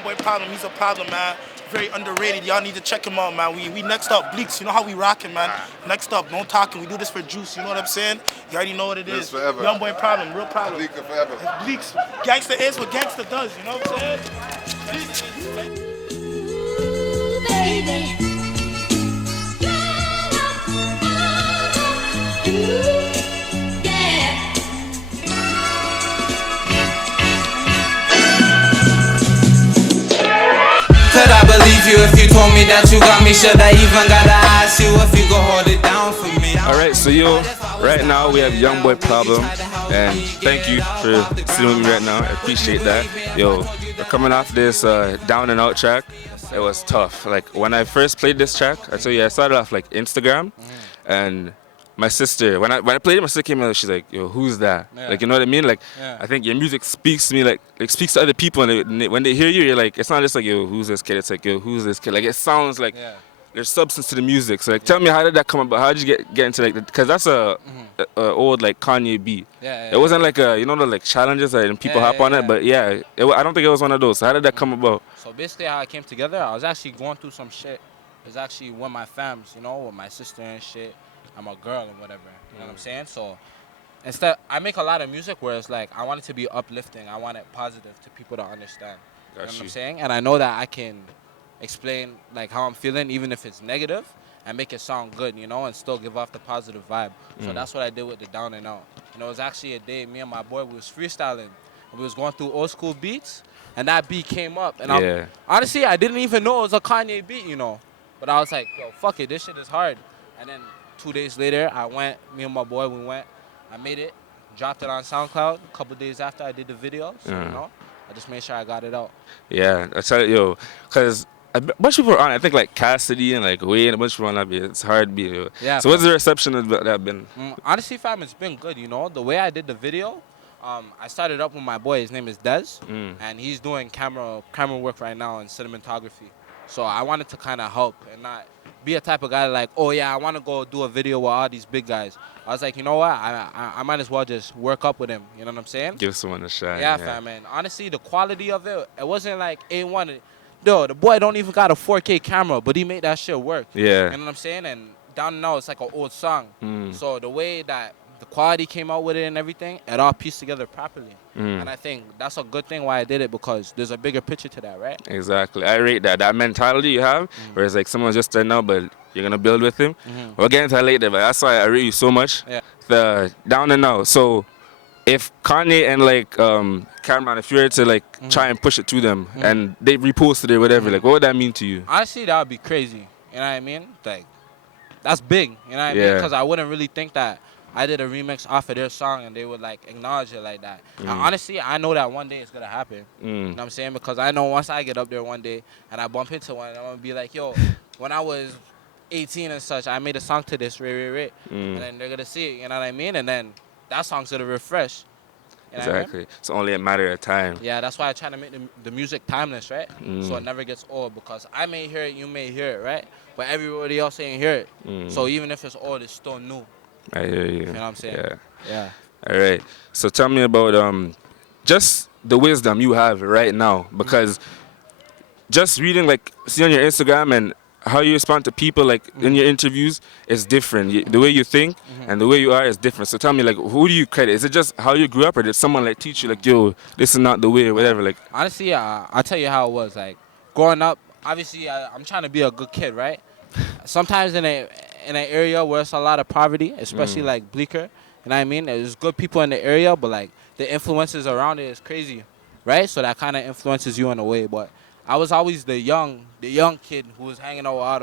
young boy Problem. He's a problem, man. Very underrated. Y'all need to check him out, man. We next up, Bleeks. You know how we rocking, man. Next up, no talking. We do this for juice. You know what I'm saying? You already know what it is. Forever. Young boy Problem, real problem. Bleeker forever. Bleeks. Gangsta is what gangsta does. You know what I'm saying? Baby. Could I believe you if you told me that you got me? Should I even gotta ask you if you could hold it down for me? Alright, so yo, right now we have Young Boy Problem, and thank you for sitting with me right now. I appreciate that. Yo, we're coming off this Down and Out track. It was tough. Like when I first played this track, I tell you, I started off like Instagram, and my sister, when I played it, my sister came in, she's like, yo, who's that? Yeah. Like, you know what I mean? Like, Yeah. I think your music speaks to me, like speaks to other people, and when they hear you, you're like, it's not just like, yo, who's this kid? It's like, yo, who's this kid? Like, it sounds like there's substance to the music. So, like, tell me, how did that come about? How did you get into, like, because that's a old, like, Kanye beat. Yeah, It wasn't like you know, the, like, challenges and people hop on it, but I don't think it was one of those. So, how did that come about? So basically how it came together, I was actually going through some shit. It was actually with my fams, you know, with my sister and shit. I'm a girl and whatever, you know what I'm saying? So instead, I make a lot of music where it's like, I want it to be uplifting. I want it positive to people to understand. You know what I'm saying? And I know that I can explain like how I'm feeling, even if it's negative, and make it sound good, you know, and still give off the positive vibe. So that's what I did with the Down and Out. You know, it was actually a day, me and my boy, we was freestyling. We was going through old school beats, and that beat came up. And honestly, I didn't even know it was a Kanye beat, you know. But I was like, yo, fuck it, this shit is hard. And then 2 days later, me and my boy, we went, I made it, dropped it on SoundCloud. A couple days after I did the video, so, you know, I just made sure I got it out. Yeah, I tell you, yo, because a bunch of people are on it. I think like Cassidy and like Wayne, a bunch of people on that beat. It's hard beat, yo. Yeah. So what's the reception of that been? Honestly, fam, it's been good, you know. The way I did the video, I started up with my boy. His name is Dez, and he's doing camera work right now in cinematography. So I wanted to kind of help and not be a type of guy like, oh yeah, I want to go do a video with all these big guys. I was like, you know what? I might as well just work up with him. You know what I'm saying? Give someone a shot. Yeah, fam, man. Honestly, the quality of it wasn't like A1. Yo, the boy don't even got a 4K camera, but he made that shit work. Yeah. You know what I'm saying? And Down and Out, it's like an old song. So the way that the quality came out with it and everything, it all pieced together properly. And I think that's a good thing why I did it, because there's a bigger picture to that, right? Exactly. I rate that mentality you have, where it's like someone's just starting out, but you're going to build with him. We'll get into that later, but that's why I rate you so much. Yeah. The Down and Out. So if Kanye and like Cameron, if you were to like try and push it to them and they reposted it or whatever, like what would that mean to you? Honestly, that would be crazy. You know what I mean? Like, that's big. You know what I mean? Because I wouldn't really think that I did a remix off of their song and they would like acknowledge it like that. And honestly, I know that one day it's gonna happen. You know what I'm saying? Because I know once I get up there one day and I bump into one, I'm gonna be like, yo, when I was 18 and such, I made a song to this, and then they're gonna see it. You know what I mean? And then that song's gonna refresh. You know Exactly. what I mean? It's only a matter of time. Yeah, that's why I try to make the music timeless, right? So it never gets old, because I may hear it, you may hear it, right? But everybody else ain't hear it. So even if it's old, it's still new. I hear you. You know what I'm saying? Yeah. All right. So tell me about just the wisdom you have right now, because just reading, like, see on your Instagram and how you respond to people, like, in your interviews is different. The way you think and the way you are is different. So tell me, like, who do you credit? Is it just how you grew up, or did someone, like, teach you, like, yo, this is not the way, or whatever? Like, honestly, I'll tell you how it was. Like, growing up, obviously, I'm trying to be a good kid, right? Sometimes in an area where it's a lot of poverty, especially like Bleecker, you know what I mean? There's good people in the area, but like the influences around it is crazy, right? So that kind of influences you in a way. But I was always the young kid who was hanging out with all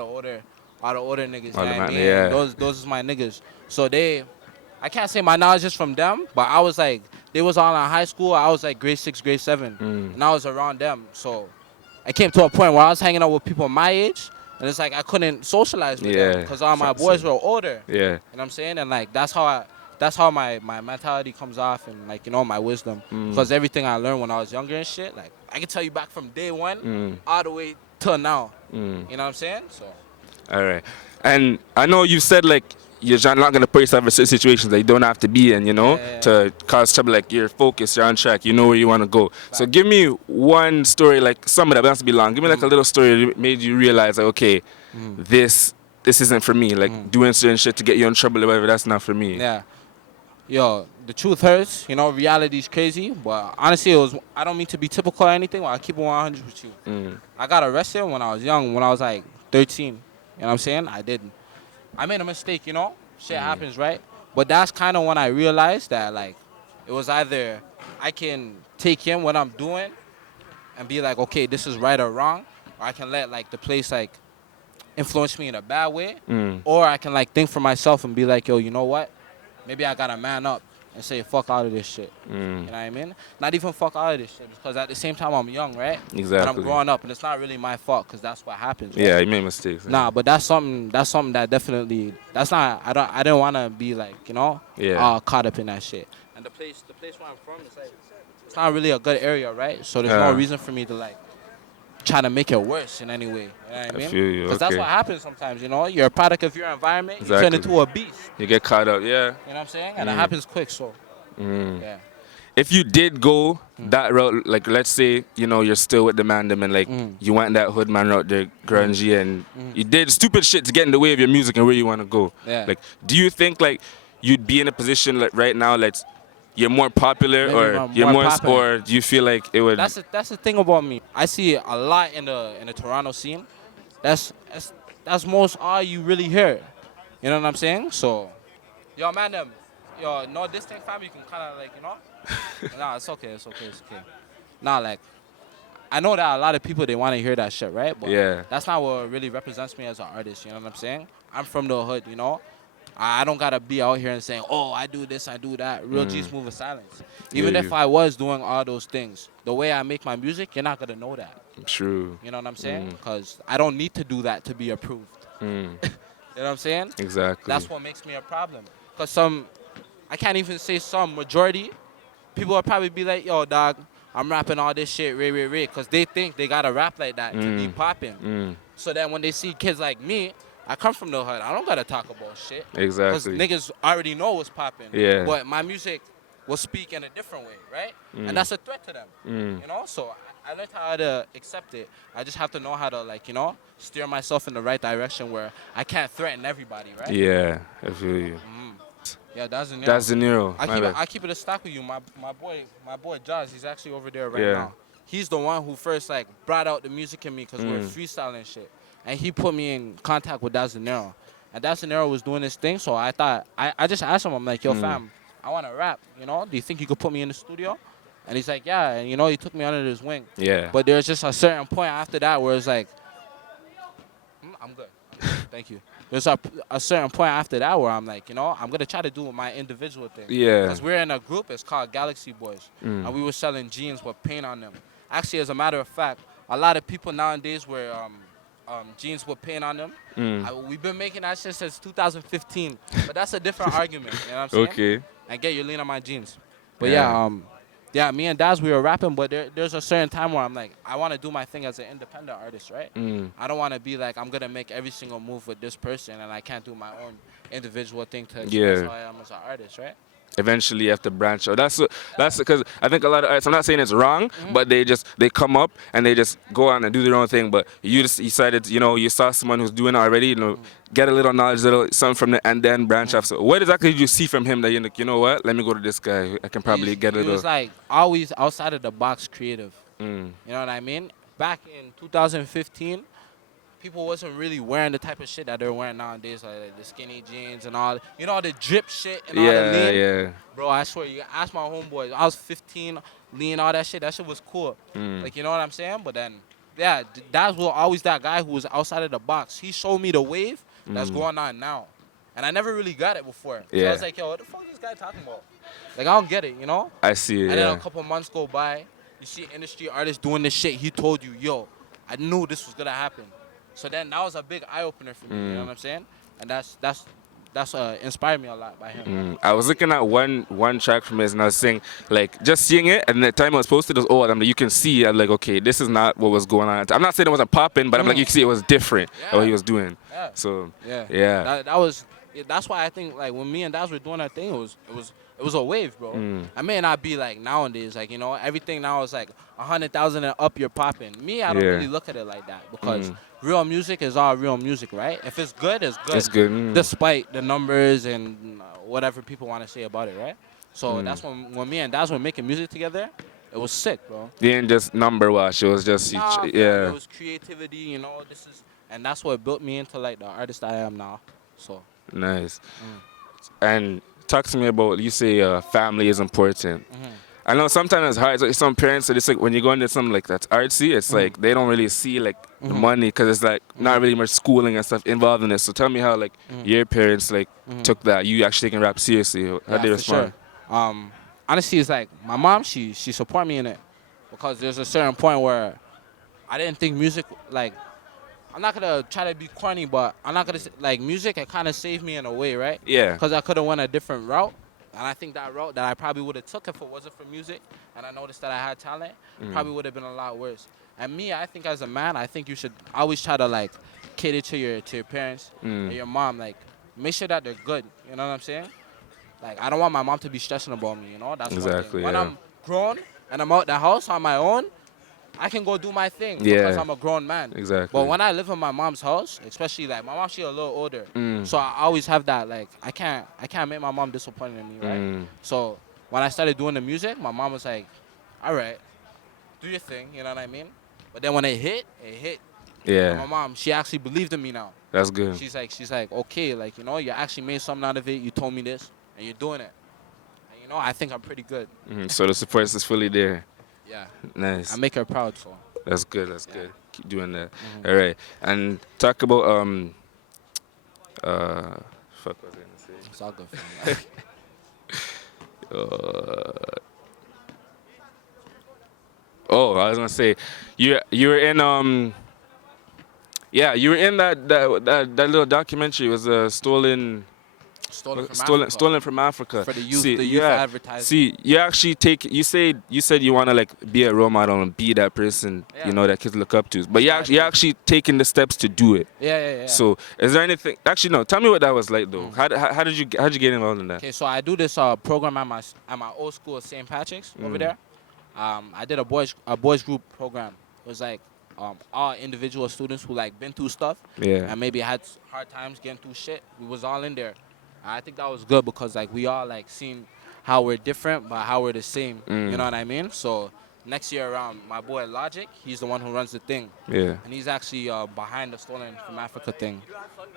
the older niggas. You know what I mean? Yeah. Those is my niggas. So I can't say my knowledge is from them, but I was like, they was all in high school. I was like grade 6, grade 7, and I was around them. So I came to a point where I was hanging out with people my age, and it's like I couldn't socialize with them because all my boys were older. Yeah. You know what I'm saying? And like that's how my mentality comes off, and like, you know, my wisdom. Because everything I learned when I was younger and shit, like I can tell you back from day one all the way till now. You know what I'm saying? So. All right. And I know you said, like, you're not gonna put yourself in situations that you don't have to be in, you know, Yeah. to cause trouble. Like you're focused, you're on track, you know where you want to go. So give me one story, like some of that has to be long. Give me like a little story that made you realize, like, okay, this isn't for me. Like doing certain shit to get you in trouble or whatever, that's not for me. Yeah. Yo, the truth hurts. You know, reality's crazy. But honestly, I don't mean to be typical or anything, but I keep it 100 with you. I got arrested when I was young, when I was like 13. You know what I'm saying? I made a mistake, you know? Shit happens, right? But that's kind of when I realized that, like, it was either I can take in what I'm doing and be like, okay, this is right or wrong, or I can let, like, the place, like, influence me in a bad way, or I can, like, think for myself and be like, yo, you know what? Maybe I gotta man up and say, fuck all of this shit. You know what I mean? Not even fuck all of this shit, because at the same time, I'm young, right? Exactly. And I'm growing up, and it's not really my fault, because that's what happens, right? Yeah, you made mistakes. Nah, but that's something that definitely, that's not, I didn't want to be like, you know, caught up in that shit. And the place where I'm from, it's like, it's not really a good area, right? So there's no reason for me to like try to make it worse in any way. You know what I mean? feel you, Because that's okay. what happens sometimes, you know? You're a product of your environment, Exactly. you turn into a beast. You get caught up, yeah. You know what I'm saying? And it happens quick, so, yeah. If you did go that route, like let's say, you know, you're still with the mandem and like you went that hood man route, the grungy, and you did stupid shit to get in the way of your music and where you want to go. Yeah. Like, do you think like you'd be in a position like right now, like you're more popular, Maybe or more you're more, popular. or do you feel like it would? That's the thing about me. I see a lot in the Toronto scene. That's most all you really hear. You know what I'm saying? So, yo, man, no distinct fam, you can kind of like, you know. Nah, it's okay. Nah, like, I know that a lot of people, they want to hear that shit, right? But Yeah. that's not what really represents me as an artist. You know what I'm saying? I'm from the hood, you know. I don't gotta be out here and saying, oh, I do this, I do that. Real G's move in silence. Even Yeah, if I was doing all those things, the way I make my music, you're not gonna know that. True. You know what I'm saying? Because I don't need to do that to be approved. You know what I'm saying? Exactly. That's what makes me a problem. Because I can't even say majority, people will probably be like, yo, dog, I'm rapping all this shit, Ray, because they think they gotta rap like that to be popping. So then when they see kids like me, I come from the hood, I don't gotta talk about shit. Exactly. Because niggas already know what's popping. Yeah. But my music will speak in a different way, right? And that's a threat to them. You know? So I learned how to accept it. I just have to know how to, like, you know, steer myself in the right direction where I can't threaten everybody, right? Yeah, I feel you. Yeah, that's the That's De Niro. I keep it a stack with you. My boy Jaws, he's actually over there right Yeah. now. He's the one who first like brought out the music in me because we were freestyling shit. And he put me in contact with Das De Niro. And Das De Niro was doing this thing, so I thought, I just asked him, I'm like, yo fam, I want to rap, you know? Do you think you could put me in the studio? And he's like, yeah, and you know, he took me under his wing. Yeah. But there's just a certain point after that where it's like, I'm good. Thank you. There's a certain point after that where I'm like, you know, I'm going to try to do my individual thing. Yeah. Because we're in a group, it's called Galaxy Boys. And we were selling jeans with paint on them. Actually, as a matter of fact, a lot of people nowadays wear jeans with paint on them. We've been making that shit since 2015. But that's a different argument, you know what I'm saying? Okay. And get your lean on my jeans. But yeah, me and Daz, we were rapping, but there's a certain time where I'm like, I want to do my thing as an independent artist, right? I don't want to be like, I'm going to make every single move with this person and I can't do my own individual thing to express how I am as an artist, right? Eventually you have to branch out. That's because I think a lot of artists, I'm not saying it's wrong, but they come up and they just go on and do their own thing. But you just decided, you know, you saw someone who's doing it already, you know, get a little knowledge, something from it, and then branch off. So what exactly did you see from him that you're like, you know what, let me go to this guy. I can probably get a little. He was like always outside of the box creative. You know what I mean? Back in 2015, people wasn't really wearing the type of shit that they're wearing nowadays, like the skinny jeans and all, you know, the drip shit and all the lean. Yeah. Bro, I swear, you ask my homeboys, I was 15, lean, all that shit was cool. Like, you know what I'm saying? But then, yeah, that was always that guy who was outside of the box. He showed me the wave that's going on now. And I never really got it before. So I was like, yo, what the fuck is this guy talking about? Like, I don't get it, you know? I see it, And then a couple months go by, you see industry artists doing this shit. He told you, yo, I knew this was going to happen. So then that was a big eye-opener for me, you know what I'm saying? And that's inspired me a lot by him. I was looking at one track from his and I was saying, like, just seeing it, and the time it was posted, it was old. I'm like, you can see, I'm like, okay, this is not what was going on. I'm not saying it wasn't popping, but I'm like, you can see it was different what he was doing. Yeah. So, Yeah. yeah. That was, that's why I think like when me and Daz were doing that thing, it was a wave, bro. I may not be like nowadays, like you know, everything now is like 100,000 and up, you're popping. Me, I don't Yeah. really look at it like that because real music is all real music, right? If it's good, it's good. It's good. Despite the numbers and whatever people want to say about it, right? So that's when me and Daz were making music together, it was sick, bro. You didn't just number watch. It was just Nah, fam, yeah. it was creativity, you know. And that's what built me into like the artist I am now. So Nice. And talk to me about, you say family is important. I know sometimes it's hard. Like some parents, it's like when you go into something like that's artsy, it's like they don't really see like the money because it's like not really much schooling and stuff involved in it. So tell me how like your parents like took that. You actually taking rap seriously. How yeah, they for respond? sure. Honestly, it's like my mom. She support me in it because there's a certain point where I didn't think music like. I'm not gonna try to be corny, but I'm not gonna like music. It kind of saved me in a way, right? Yeah. Because I could have went a different route, and I think that route that I probably would have took if it wasn't for music, and I noticed that I had talent, probably would have been a lot worse. And me, I think as a man, I think you should always try to like cater to your parents and your mom. Like, make sure that they're good. You know what I'm saying? Like, I don't want my mom to be stressing about me. You know, that's one Exactly, thing. When yeah. I'm grown and I'm out the house on my own, I can go do my thing because I'm a grown man. Exactly. But when I live in my mom's house, especially like my mom, she's a little older, so I always have that like I can't make my mom disappointed in me, right? So when I started doing the music, my mom was like, "All right, do your thing," you know what I mean? But then when it hit, it hit. Yeah. And my mom, she actually believed in me now. That's good. She's like, okay, like you know, you actually made something out of it. You told me this, and you're doing it. And you know, I think I'm pretty good. So the support is fully there. Yeah. Nice. I make her proud, so. That's good. That's good. Keep doing that. All right. And talk about fuck, what was I gonna say? It's all good for me. Oh, I was gonna say, you were in yeah, you were in that little documentary. It was stolen from Africa. For the youth, See, the youth yeah. advertising. See, you actually you said you want to like be a role model and be that person, Yeah. you know, that kids look up to. But you're actually taking the steps to do it. Yeah. So, is there anything? Actually, no. Tell me what that was like, though. How did you get involved in that? Okay, so I do this program at my old school at St. Patrick's over there. I did a boys group program. It was like all individual students who like been through stuff Yeah. and maybe had hard times getting through shit. We was all in there. I think that was good because like we all like seen how we're different but how we're the same. You know what I mean? So next year around, my boy Logic, he's the one who runs the thing. Yeah. And he's actually behind the Stolen from Africa thing.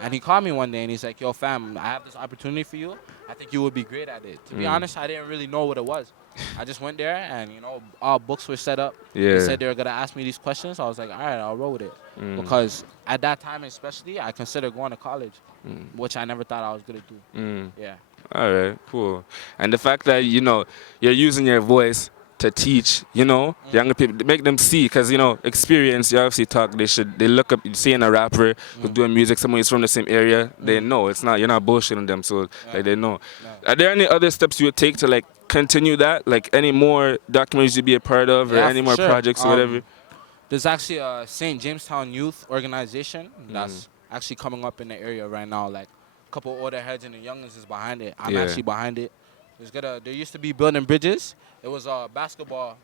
And he called me one day and he's like, yo, fam, I have this opportunity for you. I think you would be great at it. To be honest, I didn't really know what it was. I just went there and, you know, all books were set up. Yeah. They said they were going to ask me these questions. So I was like, all right, I'll roll with it. Because at that time especially, I considered going to college, which I never thought I was going to do. Yeah. All right, cool. And the fact that, you know, you're using your voice to teach, you know, younger people, make them see, because, you know, experience, you obviously talk, they look up, seeing a rapper who's doing music, someone who's from the same area, they know, you're not bullshitting them, so, like, they know. Are there any other steps you would take to, like, continue that? Like, any more documentaries you'd be a part of, or Yeah, any for more sure. projects or whatever? There's actually a St. Jamestown Youth organization that's actually coming up in the area right now. Like a couple older heads and the youngins is behind it. I'm actually behind it. There used to be building bridges. It was a basketball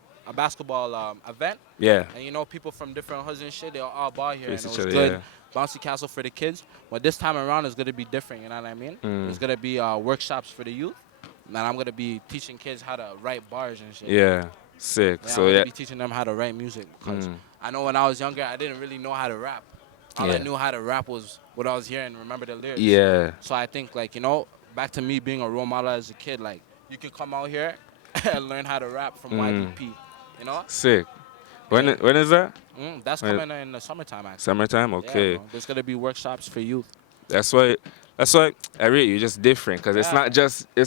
event. Yeah. And you know, people from different hoods and shit, they all ball here, and Face it each was other, good. yeah. Bouncy castle for the kids. But this time around, it's gonna be different. You know what I mean? It's gonna be workshops for the youth, and I'm gonna be teaching kids how to write bars and shit. Yeah. Sick. Yeah, So, I'm yeah. gonna be teaching them how to write music because I know when I was younger, I didn't really know how to rap. All I knew how to rap was what I was hearing and remember the lyrics. Yeah. So I think, like, you know, back to me being a role model as a kid, like, you can come out here and learn how to rap from YDP, you know? Sick. When is that? That's coming in the summertime, actually. Summertime? Okay. Yeah, bro. There's going to be workshops for youth. That's why I rate you just different, because it's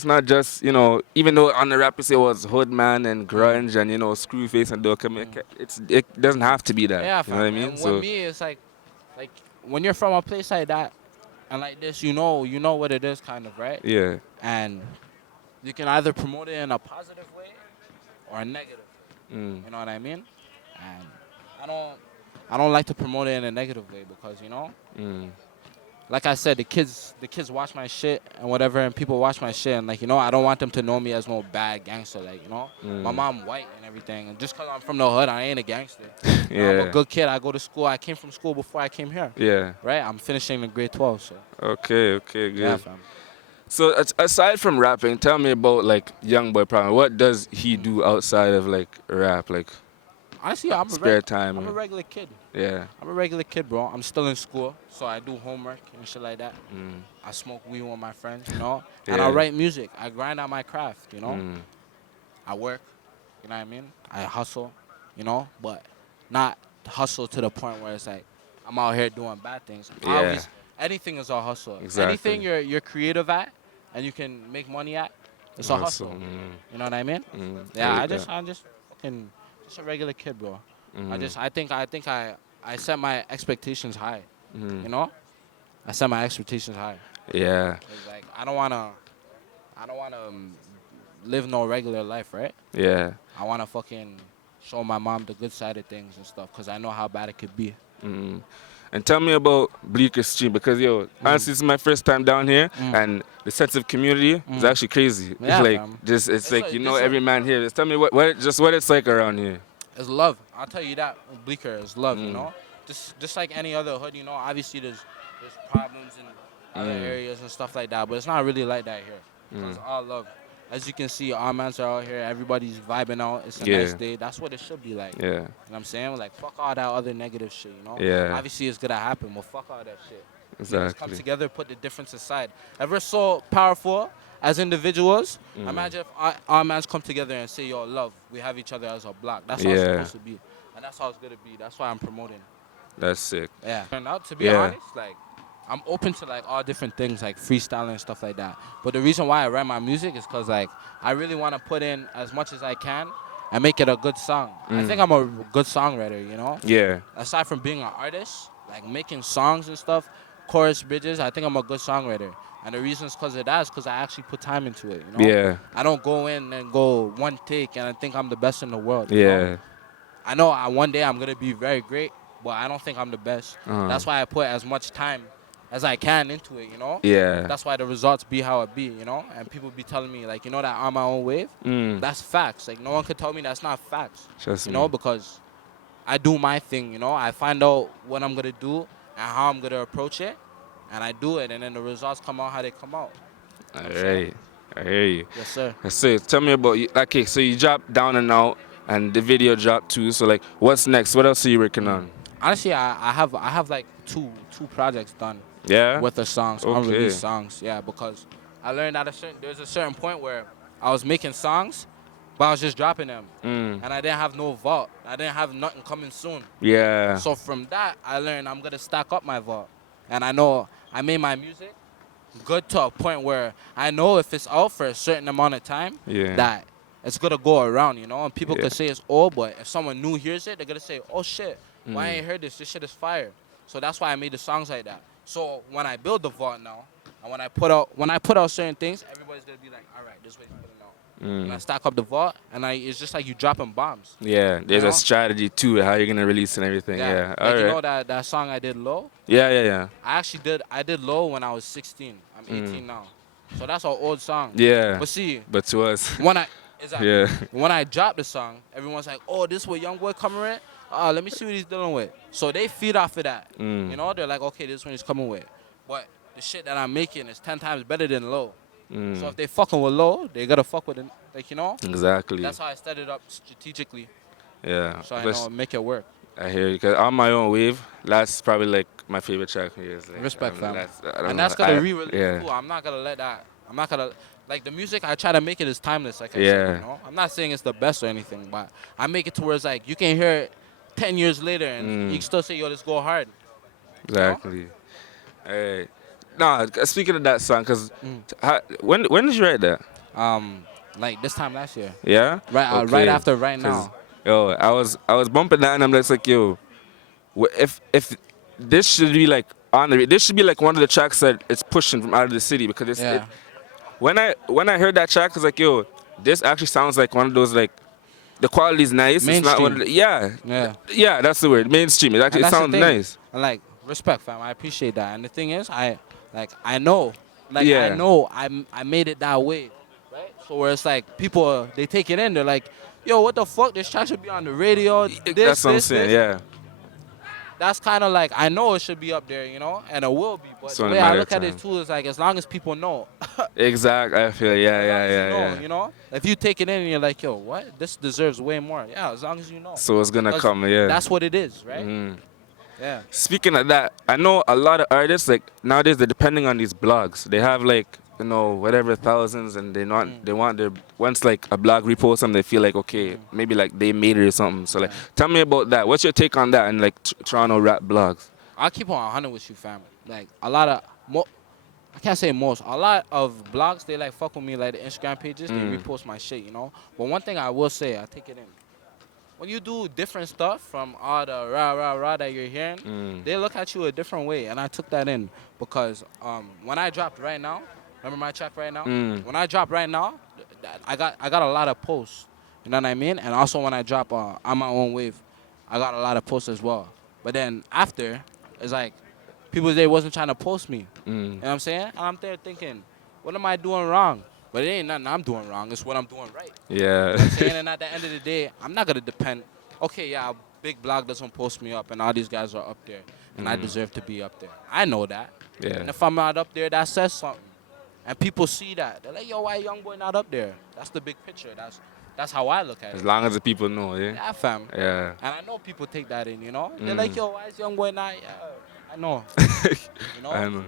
not just, you know, even though on the rap you say it was hoodman and grunge and, you know, screwface and dope, it doesn't have to be that. Yeah, you know what I mean? And with me, it's like when you're from a place like that and like this, you know what it is, kind of, right? Yeah. And you can either promote it in a positive way or a negative way. You know what I mean? And I don't like to promote it in a negative way because, you know, like I said, the kids watch my shit and whatever, and people watch my shit, and like, you know, I don't want them to know me as no bad gangster, like, you know. My mom white and everything, and just cause I'm from the hood, I ain't a gangster. You know, I'm a good kid. I go to school. I came from school before I came here. Yeah. Right. I'm finishing in grade 12. So. Okay, good. Yeah, fam. So aside from rapping, tell me about like Young Boy Problem. What does he do outside of like rap, like Honestly, I'm spare time? I'm a regular kid. Yeah. I'm a regular kid, bro. I'm still in school, so I do homework and shit like that. I smoke weed with my friends, you know, and I Yeah. write music. I grind out my craft, you know. Mm. I work, you know what I mean? I hustle, you know, but not hustle to the point where it's like I'm out here doing bad things. Yeah. Anything is a hustle. Exactly. Anything you're creative at and you can make money at, it's a hustle. You know what I mean? Yeah, I I'm get just fucking just a regular kid, bro. Mm-hmm. I think I set my expectations high. You know? I set my expectations high. Yeah. It's like I don't wanna live no regular life, right? Yeah. I wanna fucking show my mom the good side of things and stuff, cause I know how bad it could be. And tell me about Bleecker Street, because honestly, this is my first time down here, and the sense of community is actually crazy. Yeah, like fam. it's like you know every man here. Just tell me what it's like around here. It's love. I'll tell you that. Bleecker is love, you know? Just like any other hood, you know, obviously there's problems in other areas and stuff like that, but it's not really like that here. It's all love. As you can see, our mans are out here, everybody's vibing out. It's a nice day. That's what it should be like. Yeah. You know what I'm saying? Like, fuck all that other negative shit, you know? Yeah. Obviously, it's gonna happen, but fuck all that shit. Exactly. Let's come together, put the difference aside. Ever so powerful as individuals, imagine if our mans come together and say, yo, love, we have each other as a block. That's how it's supposed to be. And that's how it's gonna be. That's why I'm promoting. That's sick. Yeah. And now, to be honest, like, I'm open to like all different things, like freestyling and stuff like that. But the reason why I write my music is because like I really want to put in as much as I can and make it a good song. I think I'm a good songwriter, you know? Yeah. Aside from being an artist, like making songs and stuff, chorus bridges, I think I'm a good songwriter. And the reason is because of that is because I actually put time into it, you know? Yeah. I don't go in and go one take and I think I'm the best in the world. You Yeah. know? I know one day I'm going to be very great, but I don't think I'm the best. That's why I put as much time as I can into it, you know? Yeah. That's why the results be how it be, you know? And people be telling me, like, you know that on my own wave? That's facts. Like, no one could tell me that's not facts. Trust you me. know, because I do my thing, you know? I find out what I'm going to do and how I'm going to approach it, and I do it, and then the results come out how they come out. All right. I hear you. Yes, sir. That's it. Tell me about you. Okay, so you dropped Down and Out, and the video dropped too. So, like, what's next? What else are you working on? Honestly, I have like two projects done. Yeah? With the songs, Okay. unreleased songs, yeah, because I learned at there's a certain point where I was making songs, but I was just dropping them, and I didn't have no vault. I didn't have nothing coming soon. Yeah. So from that, I learned I'm gonna stack up my vault, and I know I made my music good to a point where I know if it's out for a certain amount of time, that it's gonna go around, you know, and people could say it's old, but if someone new hears it, they're gonna say, oh shit, why I ain't heard this? This shit is fire. So that's why I made the songs like that. So when I build the vault now, and when I put out certain things, everybody's gonna be like, all right, this way he's putting out. And I stack up the vault, and it's just like you dropping bombs. Yeah, there's know? a strategy too, how you're gonna release and everything. Yeah. Like, you Alright. know that song I did Low? Yeah. I did Low when I was 16. I'm 18 now. So that's an old song. Yeah. But see, But to us. when I dropped the song, everyone's like, oh, this where Young Boy coming in? Let me see what he's dealing with. So they feed off of that. You know, they're like, okay, this one he's coming with. But the shit that I'm making is 10 times better than Low. So if they fucking with Low, they gotta fuck with it. Like, you know? Exactly. That's how I set it up strategically. Yeah. So I know make it work. I hear you. Because On My Own Wave, that's probably like my favorite track from yours. Like, Respect, fam. And that's gonna re-release too. I'm not gonna let that. I'm not gonna like the music. I try to make it as timeless. Like I said, you know. I'm not saying it's the best or anything, but I make it to where it's like you can hear it 10 years later and you can still say, "Yo, let's go hard." Exactly. Hey. Nah, speaking of that song, cause when did you write that? Like this time last year. Yeah. Right. Right after. Right now. Yo, I was bumping that and I'm just like, yo, if this should be like this should be like one of the tracks that it's pushing from out of the city because it's when I heard that track, I was like, yo, this actually sounds like one of those like the quality's nice. Mainstream. It's not one of the, yeah, that's the word, mainstream. It sounds nice. And like Respect, fam. I appreciate that. And the thing is, I know, Yeah. I know I made it that way, right? So where it's like people they take it in, they're like, yo, what the fuck? This track should be on the radio. That's what I'm saying. Yeah. That's kind of like I know it should be up there, you know, and it will be. But So the in a way I matter look of at it time. too is like as long as people know, Exactly. I feel. Yeah. as long as Yeah. you know, Yeah. you know, if you take it in and you're like, yo, what? This deserves way more. Yeah, as long as you know. So it's gonna 'Cause come. Yeah. That's what it is, right? Mhm. Yeah. Speaking of that, I know a lot of artists like nowadays they're depending on these blogs. They have like whatever thousands, and they want their once like a blog reposts them, they feel like okay maybe like they made it or something. So like tell me about that. What's your take on that and like Toronto rap blogs? I'll keep on 100 with you, fam. Like a lot of I can't say most. A lot of blogs they like fuck with me, like the Instagram pages. They repost my shit, you know. But one thing I will say, I take it in. When you do different stuff from all the rah that you're hearing, they look at you a different way, and I took that in because when I dropped right now, remember my track right now? When I dropped right now, I got a lot of posts, you know what I mean? And also when I drop on my own wave, I got a lot of posts as well. But then after, it's like people they wasn't trying to post me, you know what I'm saying? And I'm there thinking, what am I doing wrong? But it ain't nothing I'm doing wrong. It's what I'm doing right. Yeah. And at the end of the day, I'm not gonna depend. Okay, yeah, a big blog doesn't post me up, and all these guys are up there, and I deserve to be up there. I know that. Yeah. And if I'm not up there, that says something, and people see that. They're like, yo, why young boy not up there? That's the big picture. That's how I look at As it. long as the people know, yeah. Yeah, fam. Yeah. And I know people take that in, you know. They're like, yo, why is young boy not? Yeah, I know. You know. I know.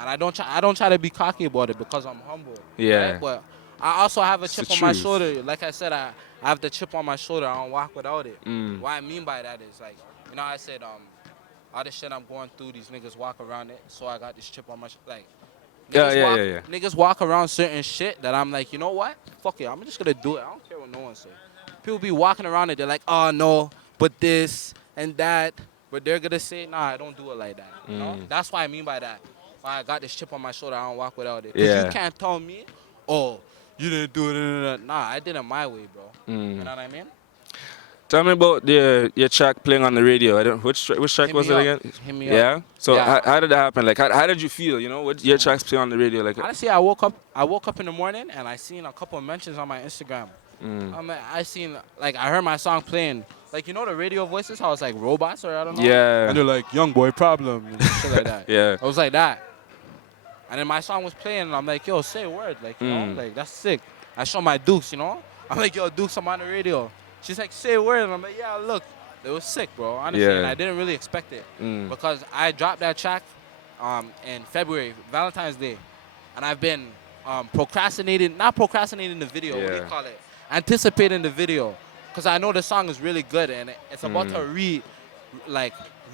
And I don't try to be cocky about it because I'm humble. Yeah. Right? But I also have a It's the chip on my truth. shoulder. Like I said, I have the chip on my shoulder. I don't walk without it. Mm. What I mean by that is like, you know, I said all the shit I'm going through, these niggas walk around it. So I got this chip on my like. Yeah. Niggas walk around certain shit that I'm like, you know what? Fuck it. I'm just gonna do it. I don't care what no one say. People be walking around it. They're like, oh no, but this and that. But they're gonna say, nah, I don't do it like that. You know? That's what I mean by that. Why I got this chip on my shoulder, I don't walk without it. 'Cause Yeah. you can't tell me, oh, you didn't do it. Nah, I did it my way, bro. You know what I mean? Tell me about your track playing on the radio. Which track Hit was me it up. again? Hit me Yeah. up. So Yeah. how did that happen? Like how did you feel? You know, what your tracks play on the radio? Like Honestly, I woke up in the morning and I seen a couple of mentions on my Instagram. I seen, like, I heard my song playing. Like, you know the radio voices, how it's like robots or I don't know? Yeah. And they're like, young boy problem, and shit like that. Yeah. It was like that. And then my song was playing and I'm like, yo, say a word. Like, you know, like, that's sick. I show my Dukes, you know? I'm like, yo, Dukes, I'm on the radio. She's like, say a word. And I'm like, yeah, look. It was sick, bro, honestly. Yeah. And I didn't really expect it. Because I dropped that track in February, Valentine's Day. And I've been not procrastinating the video. What do you Yeah. call it? Anticipating the video. Because I know the song is really good and it's about to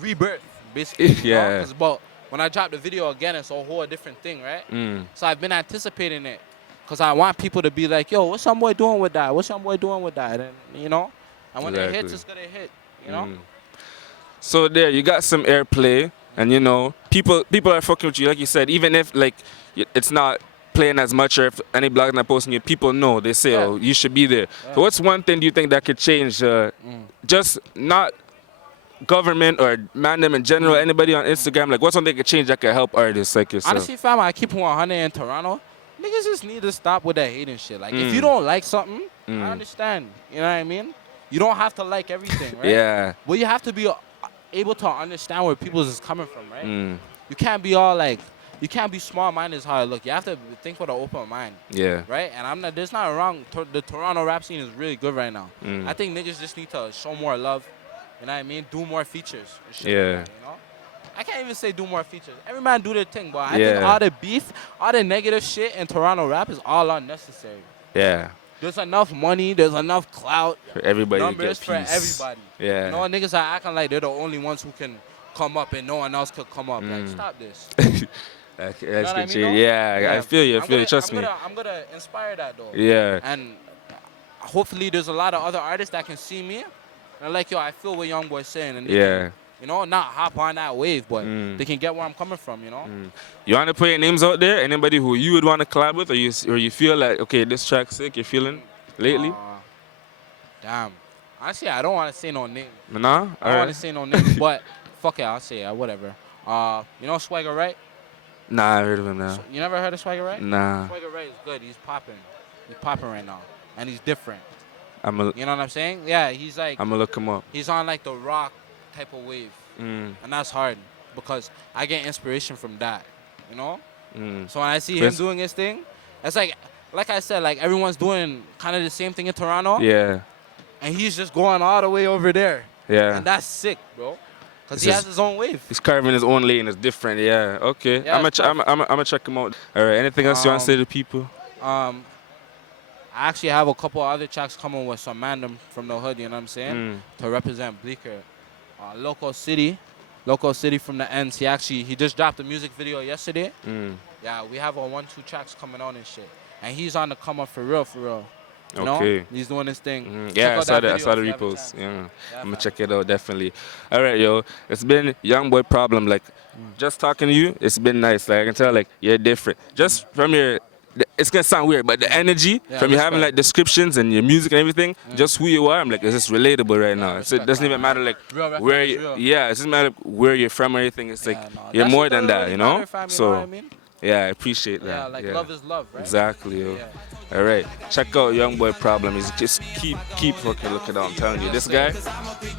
rebirth, basically. You know? Yeah. 'Cause about when I drop the video again, it's a whole different thing, right? So I've been anticipating it. Because I want people to be like, yo, what's some boy doing with that? What's some boy doing with that? And, you know? And when it hits, Exactly. it's going to hit, you know? So there, you got some airplay, and you know, people are fucking with you, like you said. Even if like it's not playing as much, or if any blog not posting you, people know. They say, oh, you should be there. So what's one thing do you think that could change? Just not government or man them in general. Anybody on Instagram, like what's something that could change that could help artists like yourself? Honestly, fam, I keep 100 in Toronto. Niggas just need to stop with that hating shit. Like, if you don't like something, I understand. You know what I mean? You don't have to like everything, right? Yeah. But you have to be able to understand where people is coming from, right? You can't be all like, you can't be small-minded is how I look. You have to think with an open mind, Yeah. right? And there's not wrong. The Toronto rap scene is really good right now. I think niggas just need to show more love. You know what I mean? Do more features. And shit Yeah. like that, you know? I can't even say do more features. Every man do their thing, but I Yeah. think all the beef, all the negative shit in Toronto rap is all unnecessary. Yeah. There's enough money, there's enough clout, For everybody to numbers get for peace. everybody. Yeah. You know, niggas are acting like they're the only ones who can come up and no one else could come up. Like, stop this. That's You know what I good mean, though? yeah, I feel you. Trust me. I'm gonna inspire that though. Yeah. And hopefully there's a lot of other artists that can see me. And like, yo, I feel what Youngboy's saying. And they Yeah. can, you know, not hop on that wave, but they can get where I'm coming from, you know? You want to put your names out there? Anybody who you would want to collab with, or you feel like, okay, this track's sick, you're feeling lately? Damn. Honestly, I don't want to say no name. Nah? I don't want to say no name. But Fuck it, I'll say it. Whatever. You know Swagger Right? Nah, I heard of him now. You never heard of Swagger Right? Nah. Swagger Right is good. He's popping. He's popping right now, and he's different. I'm a, You know what I'm saying? Yeah, he's like I'm gonna look him up. he's on like the rock type of wave, Mm. and that's hard because I get inspiration from that. You know? Mm. So when I see him doing his thing, it's like I said, like everyone's doing kind of the same thing in Toronto, Yeah. and he's just going all the way over there, Yeah. and that's sick, bro. Because It's he just- has his own wave. He's carving his own lane. It's different. Yeah. Okay. Yeah, I'm it's gonna check him out. All right. Anything else you want to say to people? I actually have a couple other tracks coming with some mandem from the hood, you know what I'm saying? To represent Bleecker. Local City from the ends. He just dropped a music video yesterday. Yeah, we have 1-2 tracks coming on and shit. And he's on the come up for real, You know? Okay. He's doing his thing. Yeah, I saw video I saw the if you have a repost. chance. Yeah. I'm gonna man. check it out definitely. All right, yo. It's been Young Boy Problem. Like, just talking to you, it's been nice. Like I can tell, like you're different. Just from your, it's gonna sound weird, but the energy from you having respect. like descriptions and your music and everything, just who you are. I'm like, it's just relatable right now. So it respect, doesn't even matter like Real record where is you, real. yeah, it doesn't matter where you're from or anything. It's like No, you're that more shit than doesn't that, really you know. matter, fam, you So know what I mean? yeah, I appreciate that. Yeah, like love is love, right? Exactly, yo. Yeah. All right, check out Young Boy Problem. He's just keep fucking looking out. I'm telling you, this guy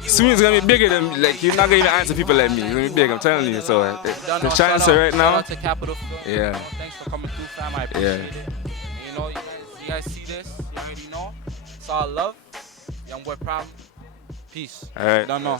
soon he's gonna be bigger than like he's not gonna even answer people like me. He's gonna be big. I'm telling you. So Done, the no, chance shout out- right shout now. out to Capital Film. Yeah. Thanks for coming through, fam. I appreciate it. And, you know, you guys see this, you already know. It's all love. Young Boy Problem. Peace. All right. Don't know.